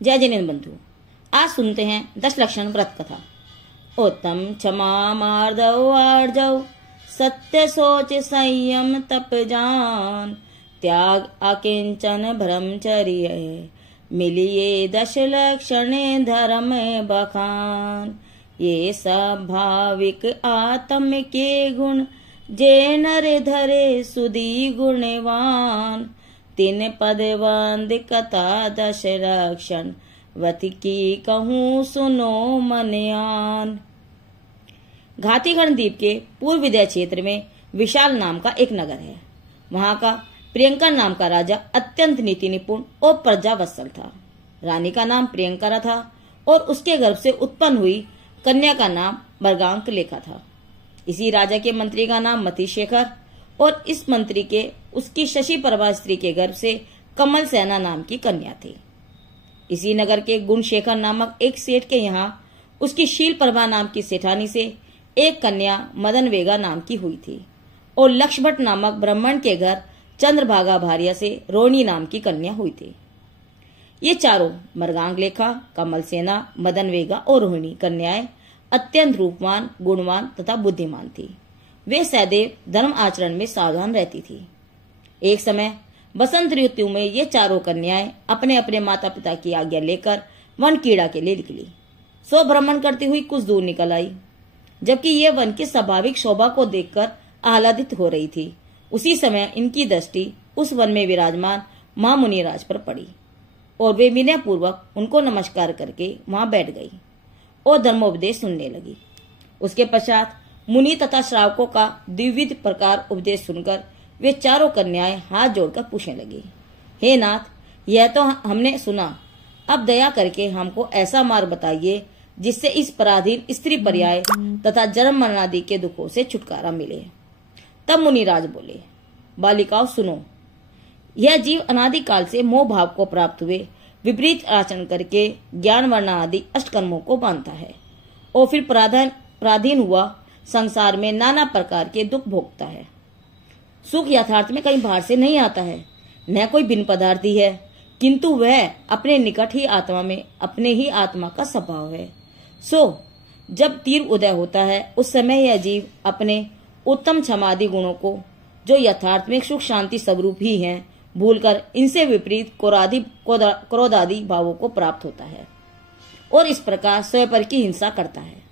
जय जिनेन्द्र बंधु, आज सुनते हैं 10 लक्षण व्रत कथा। उत्तम क्षमा मार्दव आर्जव, सत्य सोच संयम तप जान, त्याग अकिंचन ब्रह्मचर्य, मिलिए 10 लक्षण धर्म बखान। ये स्वाभाविक आत्म के गुण, जे नर धरे सुधी गुणवान। 3 पद वंद कथा 10 लक्षण, वति की कहूँ सुनो मनयान। घातीगण द्वीप के पूर्व विदय क्षेत्र में विशाल नाम का एक नगर है। वहां का प्रियंका नाम का राजा अत्यंत नीति निपुण और प्रजावत्सल था। रानी का नाम प्रियंका था और उसके गर्भ से उत्पन्न हुई कन्या का नाम मृगांक लेखा था। इसी राजा के मंत्री का नाम मतिशेखर और इस मंत्री के उसकी शशि प्रभा स्त्री के गर्भ से कमल सेना नाम की कन्या थी। इसी नगर के गुणशेखर नामक एक सेठ के यहाँ उसकी शील प्रभा नाम की सेठानी से एक कन्या मदन वेगा नाम की हुई थी और लक्ष्मण नामक ब्राह्मण के घर चंद्रभागा भार्या से रोहिणी नाम की कन्या हुई थी। ये चारों मृगांक लेखा, कमल सेना, मदन वेगा और रोहिणी कन्याएं अत्यंत रूपवान, गुणवान तथा बुद्धिमान थी। वे सदैव धर्म आचरण में सावधान रहती थी। एक समय बसंत ऋतु में ये चारों कन्याएं अपने अपने माता पिता की आज्ञा लेकर वन कीड़ा के लिए निकली। सो भ्रमण करती हुई कुछ दूर निकल आई। जबकि ये वन की स्वाभाविक शोभा को देखकर आह्लादित हो रही थी, उसी समय इनकी दृष्टि उस वन में विराजमान मां मुनिराज पर पड़ी और वे विनय पूर्वक उनको नमस्कार करके वहां बैठ गई और धर्मोपदेश सुनने लगी। उसके पश्चात मुनि तथा श्रावकों का द्विविध प्रकार उपदेश सुनकर वे चारों कन्याएं हाथ जोड़कर पूछने लगी, हे नाथ, यह तो हमने सुना, अब दया करके हमको ऐसा मार्ग बताइए जिससे इस पराधीन स्त्री पर्याय तथा जन्म मरण आदि के दुखों से छुटकारा मिले। तब मुनिराज बोले, बालिकाओं सुनो, यह जीव अनादिकाल से मोह भाव को प्राप्त हुए विपरीत आचरण करके ज्ञान वर्ण आदि अष्टकर्मों को बांधता है और फिर पराधीन हुआ संसार में नाना प्रकार के दुख भोगता है। सुख यथार्थ में कहीं बाहर से नहीं आता है, न कोई भिन्न पदार्थी है, किंतु वह अपने निकट ही आत्मा में अपने ही आत्मा का स्वभाव है। सो जब तीर उदय होता है उस समय यह जीव अपने उत्तम क्षमादि गुणों को, जो यथार्थ में सुख शांति स्वरूप ही हैं, भूलकर इनसे विपरीत क्रोधादि भावों को प्राप्त होता है और इस प्रकार स्वयं पर की हिंसा करता है।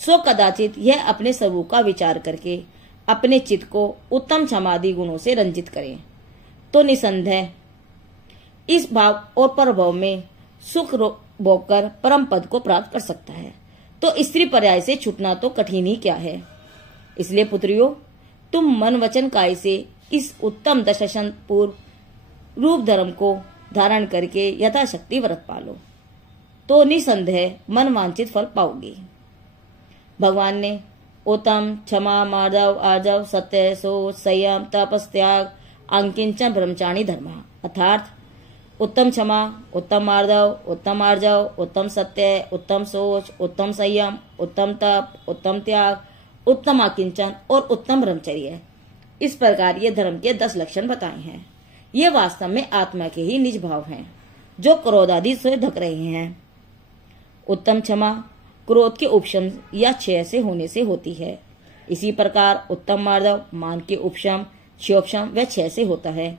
सो कदाचित यह अपने स्वरूप का विचार करके अपने चित्त को उत्तम क्षमादि गुणों से रंजित करे तो निसंदेह इस भाव और परभाव में सुख भोगकर परम पद को प्राप्त कर सकता है। तो स्त्री पर्याय से छूटना तो कठिन ही क्या है। इसलिए पुत्रियों, तुम मन वचन काय से इस उत्तम दशशन पूर्व रूप धर्म को धारण करके यथाशक्ति व्रत पालो तो निसंदेह मन वांछित फल पाओगे। भगवान ने उत्तम क्षमा मार्दव आर्जव, सत्य सोच संयम तपस त्याग अंकिंचन ब्रह्मचारी धर्म अर्थात उत्तम क्षमा, उत्तम मार्दव, उत्तम आर्जव, उत्तम सत्य, उत्तम सोच, उत्तम संयम, उत्तम तप, उत्तम त्याग, उत्तम आकिंचन और उत्तम ब्रह्मचर्य, इस प्रकार ये धर्म के 10 लक्षण बताए हैं। ये वास्तव में आत्मा के ही निज भाव हैं जो क्रोध आदि से ढक रहे हैं। उत्तम क्षमा क्रोध के उपशम या क्षय से होने से होती है। इसी प्रकार उत्तम मार्दव मान के उपशम, क्षयोपशम व क्षय से होता है।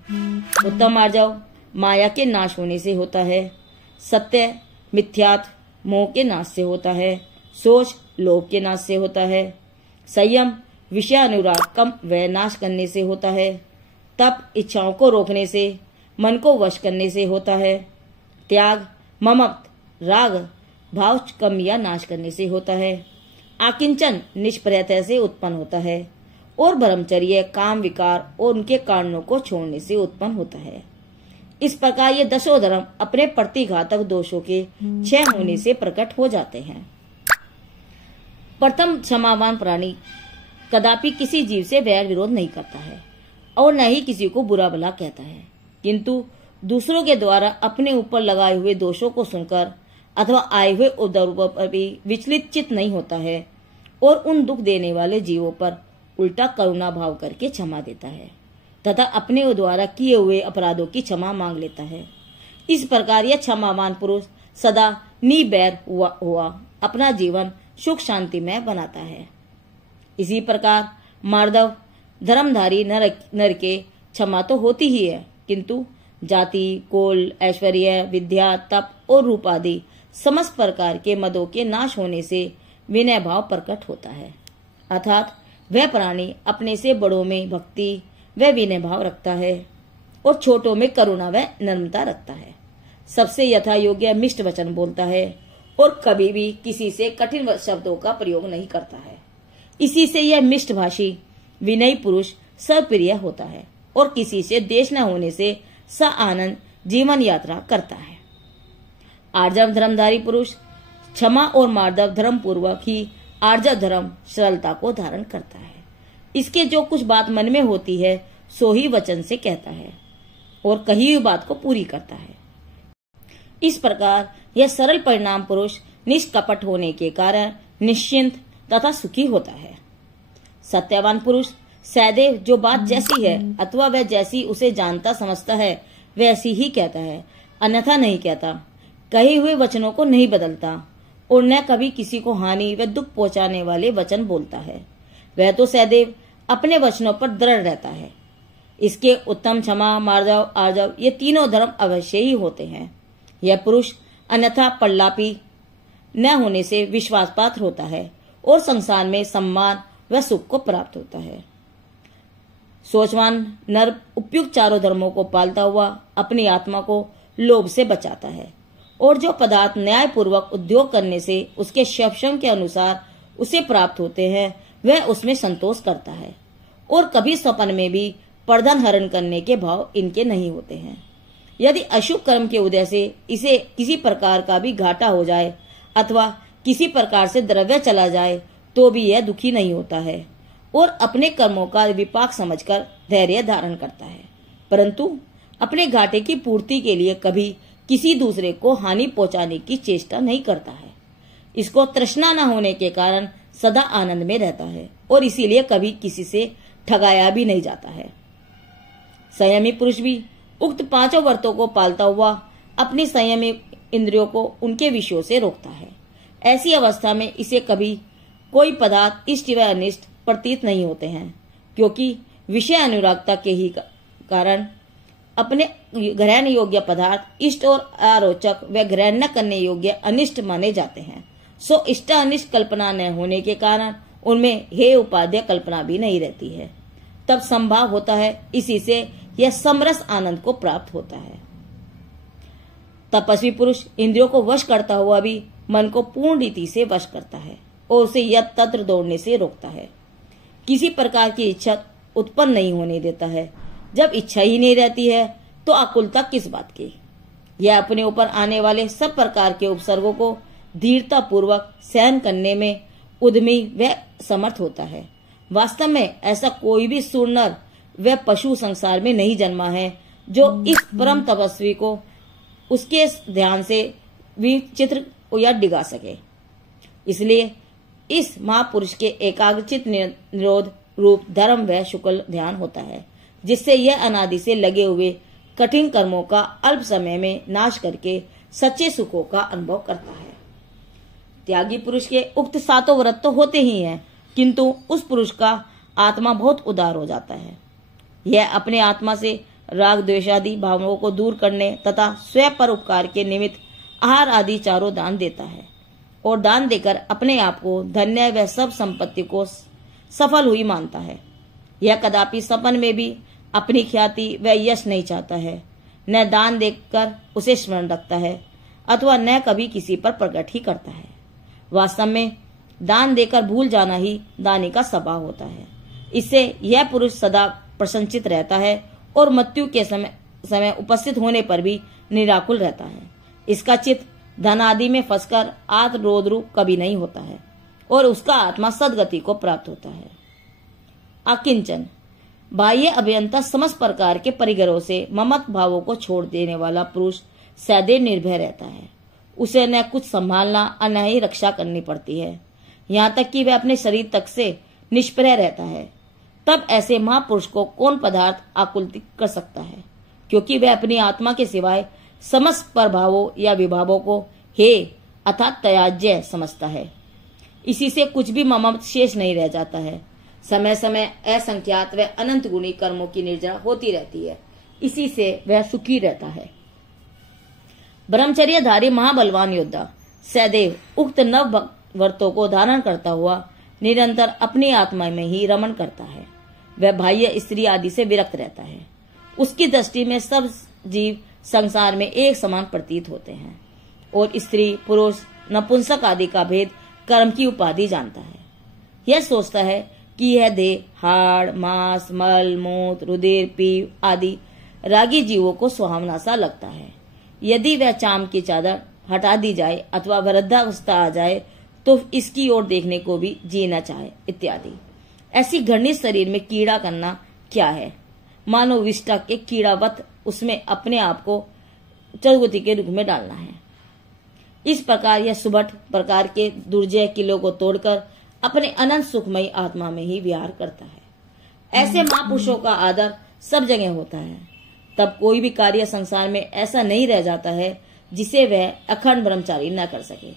उत्तम आर्जव माया के नाश होने से होता है। सत्य मिथ्यात्व मोह के नाश से होता है। सोच लोभ के नाश से होता है। संयम विषय अनुराग कम व नाश करने से होता है। तप इच्छाओं को रोकने से, मन को वश करने से होता है। त्याग ममत्व राग भाव कम या नाश करने से होता है। आकिंचन निष्प्रयता से उत्पन्न होता है और ब्रह्मचर्य काम विकार और उनके कारणों को छोड़ने से उत्पन्न होता है। इस प्रकार ये 10 धर्म अपने प्रतिघातक दोषों के क्षय होने से प्रकट हो जाते हैं। प्रथम क्षमावान प्राणी कदापि किसी जीव से वैर विरोध नहीं करता है और न ही किसी को बुरा भला कहता है, किंतु दूसरों के द्वारा अपने ऊपर लगाए हुए दोषों को सुनकर अथवा आए हुए उपद्रवों पर भी विचलित चित्त नहीं होता है और उन दुख देने वाले जीवों पर उल्टा करुणा भाव करके क्षमा देता है तथा अपने द्वारा किए हुए अपराधों की क्षमा मांग लेता है। इस प्रकार यह क्षमावान पुरुष सदा निबैर हुआ अपना जीवन सुख शांति में बनाता है। इसी प्रकार मार्दव धर्मधारी नर के क्षमा तो होती ही है, किंतु जाति, कुल, ऐश्वर्य, विद्या, तप और रूप आदि समस्त प्रकार के मदों के नाश होने से विनय भाव प्रकट होता है। अर्थात वह प्राणी अपने से बड़ों में भक्ति व विनय भाव रखता है और छोटों में करुणा व नम्रता रखता है। सबसे यथा योग्य मिष्ट वचन बोलता है और कभी भी किसी से कठिन शब्दों का प्रयोग नहीं करता है। इसी से यह मिष्ट भाषी विनयी पुरुष सप्रिय होता है और किसी से द्वेष न होने से स आनंद जीवन यात्रा करता है। आर्जव धर्मधारी पुरुष क्षमा और मार्दव धर्म पूर्वक ही आर्जव धर्म सरलता को धारण करता है। इसके जो कुछ बात मन में होती है सो ही वचन से कहता है और कही हुई बात को पूरी करता है। इस प्रकार यह सरल परिणाम पुरुष निष्कपट होने के कारण निश्चिंत तथा सुखी होता है। सत्यवान पुरुष सदैव जो बात जैसी है अथवा वह जैसी उसे जानता समझता है वैसी ही कहता है, अन्यथा नहीं कहता। कहे हुए वचनों को नहीं बदलता और न कभी किसी को हानि व दुख पहुंचाने वाले वचन बोलता है। वह तो सदैव अपने वचनों पर दृढ़ रहता है। इसके उत्तम क्षमा, मार्दव, आर्जव ये तीनों धर्म अवश्य ही होते हैं। यह पुरुष अन्यथा प्रलापी न होने से विश्वास पात्र होता है और संसार में सम्मान व सुख को प्राप्त होता है। सोचवान नर उपयुक्त चारों धर्मों को पालता हुआ अपनी आत्मा को लोभ से बचाता है और जो पदार्थ न्याय पूर्वक उद्योग करने से उसके शैक्षण के अनुसार उसे प्राप्त होते हैं वह उसमें संतोष करता है और कभी स्वप्न में भी प्रधन हरण करने के भाव इनके नहीं होते हैं। यदि अशुभ कर्म के उदय से इसे किसी प्रकार का भी घाटा हो जाए अथवा किसी प्रकार से द्रव्य चला जाए तो भी यह दुखी नहीं होता है और अपने कर्मों का विपाक समझकर धैर्य धारण करता है, परंतु अपने घाटे की पूर्ति के लिए कभी किसी दूसरे को हानि पहुंचाने की चेष्टा नहीं करता है। इसको तृष्णा न होने के कारण सदा आनंद में रहता है और इसीलिए कभी किसी से ठगाया भी नहीं जाता है। संयमी पुरुष भी उक्त पांचों व्रतों को पालता हुआ अपनी संयमी इंद्रियों को उनके विषयों से रोकता है। ऐसी अवस्था में इसे कभी कोई पदार्थ इष्ट व अनिष्ट प्रतीत नहीं होते हैं, क्योंकि विषय अनुरागता के ही कारण अपने ग्रहण योग्य पदार्थ इष्ट और अरोचक व ग्रहण न करने योग्य अनिष्ट माने जाते हैं। सो इष्ट अनिष्ट कल्पना न होने के कारण उनमें हे उपाध्याय कल्पना भी नहीं रहती है, तब संभाव होता है। इसी से यह समरस आनंद को प्राप्त होता है। तपस्वी पुरुष इंद्रियों को वश करता हुआ भी मन को पूर्ण रीति से वश करता है और उसे यत्र तत्र दौड़ने से रोकता है। किसी प्रकार की इच्छा उत्पन्न नहीं होने देता है। जब इच्छा ही नहीं रहती है तो आकुलता किस बात की। यह अपने ऊपर आने वाले सब प्रकार के उपसर्गों को धीरता पूर्वक सहन करने में उद्यमी व समर्थ होता है। वास्तव में ऐसा कोई भी सुर व पशु संसार में नहीं जन्मा है जो इस परम तपस्वी को उसके ध्यान से विचित्र या डिगा सके। इसलिए इस महापुरुष के एकाग्रचित निरोध रूप धर्म व शुक्ल ध्यान होता है, जिससे यह अनादि से लगे हुए कठिन कर्मों का अल्प समय में नाश करके सच्चे सुखों का अनुभव करता है। त्यागी पुरुष के उक्त सातों व्रत तो होते ही हैं, किंतु उस पुरुष का आत्मा बहुत उदार हो जाता है। यह अपने आत्मा से राग द्वेषादि भावों को दूर करने तथा स्वयं पर उपकार के निमित्त आहार आदि चारों दान देता है और दान देकर अपने आप को धन्य व सब संपत्ति को सफल हुई मानता है। यह कदापि सपन में भी अपनी ख्याति व यश नहीं चाहता है, न दान देकर उसे स्मरण रखता है अथवा न कभी किसी पर प्रकट ही करता है। वास्तव में दान देकर भूल जाना ही दानी का स्वभाव होता है। इससे यह पुरुष सदा प्रसन्नचित रहता है और मृत्यु के समय उपस्थित होने पर भी निराकुल रहता है। इसका चित्त धन आदि में फंसकर आत्मरोधरूप कभी नहीं होता है और उसका आत्मा सदगति को प्राप्त होता है। अकिंचन बाह्य अभियंता समस्त प्रकार के परिग्रहों से ममत भावों को छोड़ देने वाला पुरुष सदैव निर्भय रहता है। उसे न कुछ संभालना और न ही रक्षा करनी पड़ती है, यहाँ तक कि वह अपने शरीर तक से निष्प्रय रहता है। तब ऐसे महापुरुष को कौन पदार्थ आकुलित कर सकता है, क्योंकि वह अपनी आत्मा के सिवाय समस्त प्रभावों या विभावों को हे अर्थात त्याज्य समझता है। इसी से कुछ भी ममत्व शेष नहीं रह जाता है। समय समय असंख्यात व अनंत गुणी कर्मों की निर्जरा होती रहती है, इसी से वह सुखी रहता है। ब्रह्मचर्यधारी महाबलवान योद्धा सदैव उक्त नव व्रतों को धारण करता हुआ निरंतर अपनी आत्मा में ही रमण करता है। वह बाह्य स्त्री आदि से विरक्त रहता है। उसकी दृष्टि में सब जीव संसार में एक समान प्रतीत होते हैं और स्त्री पुरुष नपुंसक आदि का भेद कर्म की उपाधि जानता है। यह सोचता है कि यह देह हाड़ मांस मल मूत्र रुधिर पीव आदि रागी जीवों को सुहावना सा लगता है। यदि वह चाम की चादर हटा दी जाए अथवा वृद्धावस्था आ जाए तो इसकी ओर देखने को भी जी न चाहे इत्यादि। ऐसी घृणित शरीर में कीड़ा करना क्या है, मानो विष्टा के कीड़ावत उसमें अपने आप को चरगुती के रूप में डालना है। इस प्रकार यह सुबठ प्रकार के दुर्जय किलों को तोड़कर अपने अनंत सुखमयी आत्मा में ही विहार करता है। ऐसे महापुरुषों का आदर सब जगह होता है। तब कोई भी कार्य संसार में ऐसा नहीं रह जाता है जिसे वह अखंड ब्रह्मचारी न कर सके।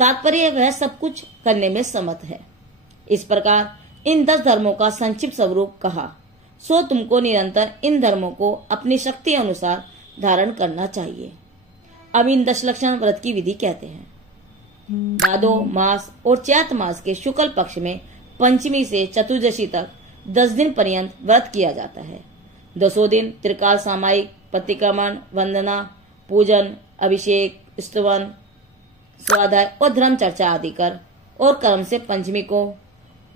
तात्पर्य वह सब कुछ करने में समर्थ है। इस प्रकार इन 10 धर्मों का संक्षिप्त स्वरूप कहा, सो तुमको निरंतर इन धर्मों को अपनी शक्ति अनुसार धारण करना चाहिए। अब इन 10 लक्षण व्रत की विधि कहते हैं। भादो मास और चैत मास के शुक्ल पक्ष में पंचमी से चतुर्दशी तक 10 दिन पर्यंत व्रत किया जाता है। 10 दिन त्रिकाल सामायिक प्रतिक्रमण वंदना पूजन अभिषेक स्तवन स्वाध्याय और धर्म चर्चा आदि कर और कर्म से पंचमी को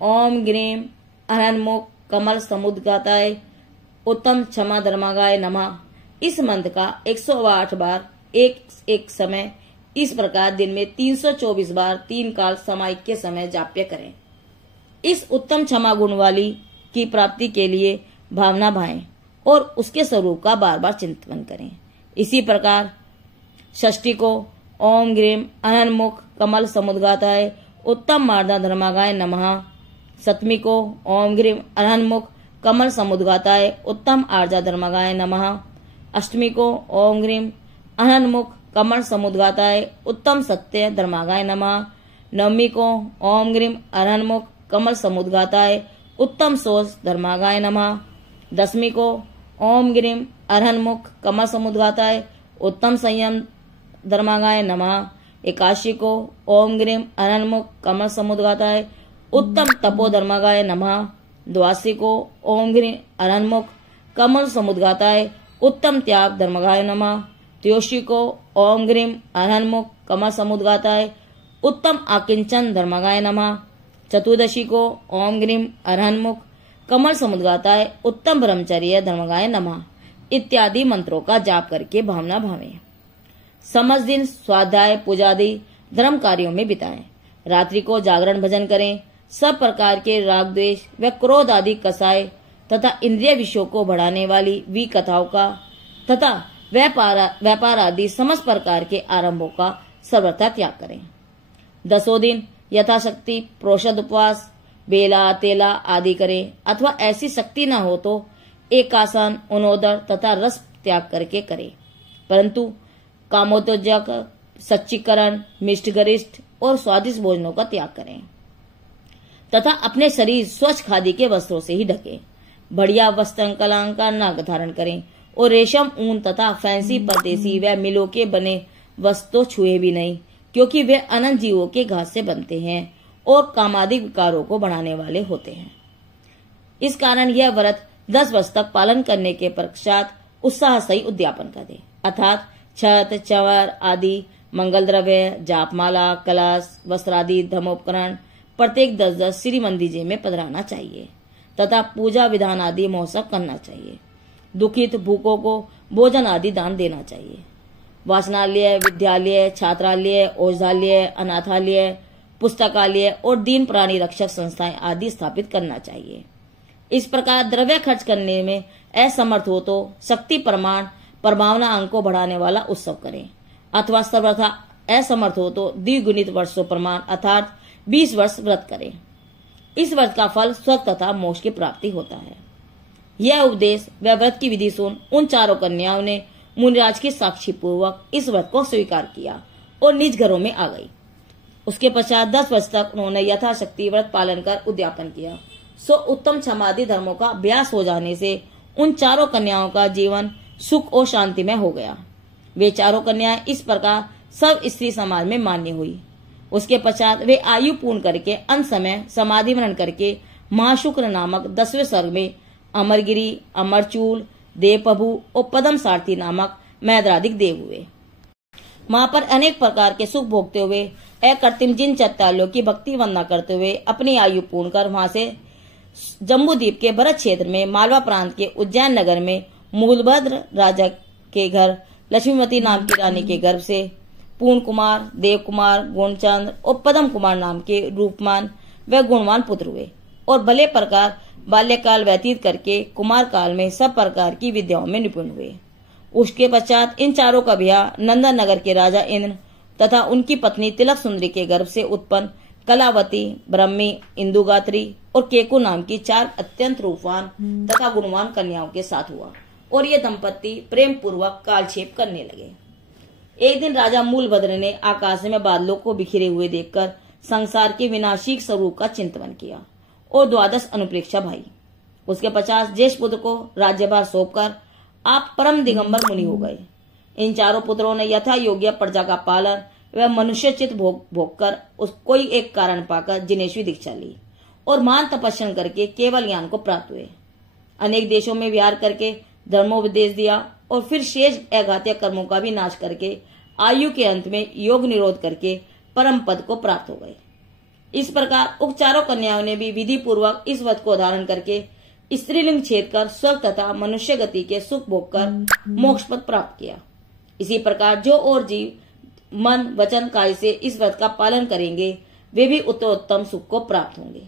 ओम ग्रीम अहन्मुख कमल समुद्गाताय उत्तम क्षमा धर्मागाय नमः इस मंत्र का 108 बार एक समय इस प्रकार दिन में 324 बार 3 काल सामायिक के समय जाप्य करें। इस उत्तम क्षमा गुण वाली की प्राप्ति के लिए भावना भाएं और उसके स्वरूप का बार बार चिंतन करें। इसी प्रकार षष्ठी को ओम ग्रीम अनन्मुख कमल समुद्गाताय उत्तम मार्दा धर्मागाय नमः, सप्तमी को ओम ग्रीम अनन्मुख कमल समुद्गाताय उत्तम आर्जा धर्मागाय नमः, अष्टमी को ओम ग्रीम अनन्मुख कमल समुद्गाताय उत्तम सत्य धर्मागाय नमः, नवमी को ओम ग्रीम अनन्मुख कमल समुद्गाताय उत्तम सोच धर्मागाय नमः, दसवीं को ओम ग्रीम अरहन्मुख कमल समुद्गाताय उत्तम संयम धर्मागाय नमः, एकादशी को ओम ग्रीम अरहन्मुख कमल समुद्गाताय उत्तम तपो धर्मागाय नमः, द्वादशी को ओम ग्रीम अरहन्मुख कमल समुद्गाताय उत्तम त्याग धर्मागाय नमः, त्रयोदशी को ओम ग्रीम अरहन्मुख कमल समुद्गाताय उत्तम आकिंचन धर्मागाय नमः, चतुर्दशी को ओम ग्रीम अरहन्मुख कमल समुद्गाताय उत्तम ब्रह्मचर्य धर्मगाय नमः इत्यादि मंत्रों का जाप करके भावना भावें। समस्त दिन स्वाध्याय पूजादि धर्म कार्यों में बिताएं। रात्रि को जागरण भजन करें। सब प्रकार के राग द्वेष व क्रोध आदि कसाय तथा इंद्रिय विषयों को बढ़ाने वाली वी कथाओं का तथा व्यापार आदि समस्त प्रकार के आरंभों का सर्वथा त्याग करें। 10 दिन यथाशक्ति प्रोषद उपवास बेला तेला आदि करें अथवा ऐसी शक्ति न हो तो एकासन उनोदर तथा रस त्याग करके करें, परंतु कामोत्तेजक सच्चीकरण मिष्ट गरिष्ठ और स्वादिष्ट भोजनों का त्याग करें तथा अपने शरीर स्वच्छ खादी के वस्त्रों से ही ढकें। बढ़िया वस्त्र अलंकार न धारण करें और रेशम ऊन तथा फैंसी परदेसी व मिलों के बने वस्त्र छुए भी नहीं, क्योंकि वे अनंत जीवों के घास से बनते हैं और कामादिक विकारों को बढ़ाने वाले होते हैं। इस कारण यह व्रत 10 वर्ष तक पालन करने के पश्चात उत्साह सही उद्यापन कर दे, अर्थात छत चवर आदि मंगल द्रव्य जापमाला कलश वस्त्रादि धर्मोपकरण प्रत्येक 10-10 श्री मंदिर जी में पधराना चाहिए तथा पूजा विधान आदि महोत्सव करना चाहिए। दुखित भूखों को भोजन आदि दान देना चाहिए। वाचनालय विद्यालय छात्रालय औषधालय अनाथालय पुस्तकालय और दीन प्राणी रक्षक संस्थाएं आदि स्थापित करना चाहिए। इस प्रकार द्रव्य खर्च करने में असमर्थ हो तो शक्ति प्रमाण प्रभावना अंक को बढ़ाने वाला उत्सव करें, अथवा सर्वथा असमर्थ हो तो द्विगुणित वर्षों प्रमाण अर्थात 20 वर्ष व्रत करें। इस व्रत का फल स्वर्ग तथा मोक्ष की प्राप्ति होता है। यह उपदेश व व्रत की विधि सुन उन चारों कन्याओं ने मुनिराज के साक्षी पूर्वक इस व्रत को स्वीकार किया और निज घरों में आ गई। उसके पश्चात 10 वर्ष तक उन्होंने यथाशक्ति व्रत पालन कर उद्यापन किया। सो उत्तम क्षमादि धर्मों का अभ्यास हो जाने से उन चारों कन्याओं का जीवन सुख और शांति में हो गया। वे चारों कन्याएं इस प्रकार सब स्त्री समाज में मान्य हुई। उसके पश्चात वे आयु पूर्ण करके अंत समय समाधि वर्ण करके महाशुक्र नामक 10वें स्वर्ग में अमरगिरी, अमरचूल, देवप्रभु और पद्म सारथी नामक मैद्रादिक देव हुए। वहां पर अनेक प्रकार के सुख भोगते हुए अकृत्रिम जिन चैत्यालयों की भक्ति वंदना करते हुए अपनी आयु पूर्ण कर वहां से जम्बूद्वीप के भरत क्षेत्र में मालवा प्रांत के उज्जैन नगर में मूलभद्र राजा के घर लक्ष्मीवती नाम की रानी के गर्भ से पूर्ण कुमार, देव कुमार, गुणचंद्र और पद्म कुमार नाम के रूपमान व गुणवान पुत्र हुए और भले प्रकार बाल्यकाल व्यतीत करके कुमार काल में सब प्रकार की विद्याओं में निपुण हुए। उसके पश्चात इन चारों का ब्याह नंदन नगर के राजा इंद्र तथा उनकी पत्नी तिलक सुंदरी के गर्भ से उत्पन्न कलावती, ब्रह्मी, इंदुगात्री और केकू नाम की 4 अत्यंत रूपवान तथा गुणवान कन्याओं के साथ हुआ और ये दंपत्ति प्रेम पूर्वक कालक्षेप करने लगे। एक दिन राजा मूलभद्र ने आकाश में बादलों को बिखरे हुए देखकर संसार के विनाशिक स्वरूप का चिंतन किया और 12 अनुप्रेक्षा भाई। उसके 50 ज्येष्ठ पुत्र को राज्यभार सौंपकर आप परम दिगंबर मुनि हो गए। इन चारों पुत्रों ने यथा योग्य प्रजा का पालन व मनुष्यचित भोग कर कोई एक कारण पाकर जिनेश्वरी दीक्षा ली और महान तपस्या करके केवल ज्ञान को प्राप्त हुए। अनेक देशों में विहार करके धर्मोपदेश दिया और फिर शेष अघातीय कर्मों का भी नाश करके आयु के अंत में योग निरोध करके परम पद को प्राप्त हो गए। इस प्रकार उक्त चारों कन्याओं ने भी विधि पूर्वक इस व्रत को धारण करके स्त्रीलिंग छेद कर स्वर्ग तथा मनुष्य गति के सुख भोग कर मोक्ष पद प्राप्त किया। इसी प्रकार जो और जीव मन वचन काय से इस व्रत का पालन करेंगे वे भी उत्तरोत्तम सुख को प्राप्त होंगे।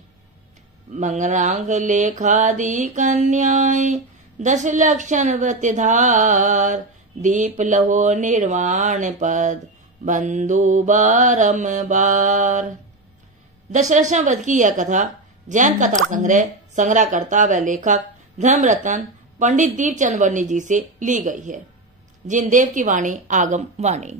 मंगलांग लेखादि कन्याएं 10 लक्षण व्रतधार दीप लहो निर्वाण पद बंधु बारंबार। 10 लक्षण व्रत की यह कथा जैन कथा संग्रहकर्ता व लेखक धर्मरत्न पंडित दीपचंद वर्णी जी से ली गई है। जिन देव की वाणी आगम वाणी।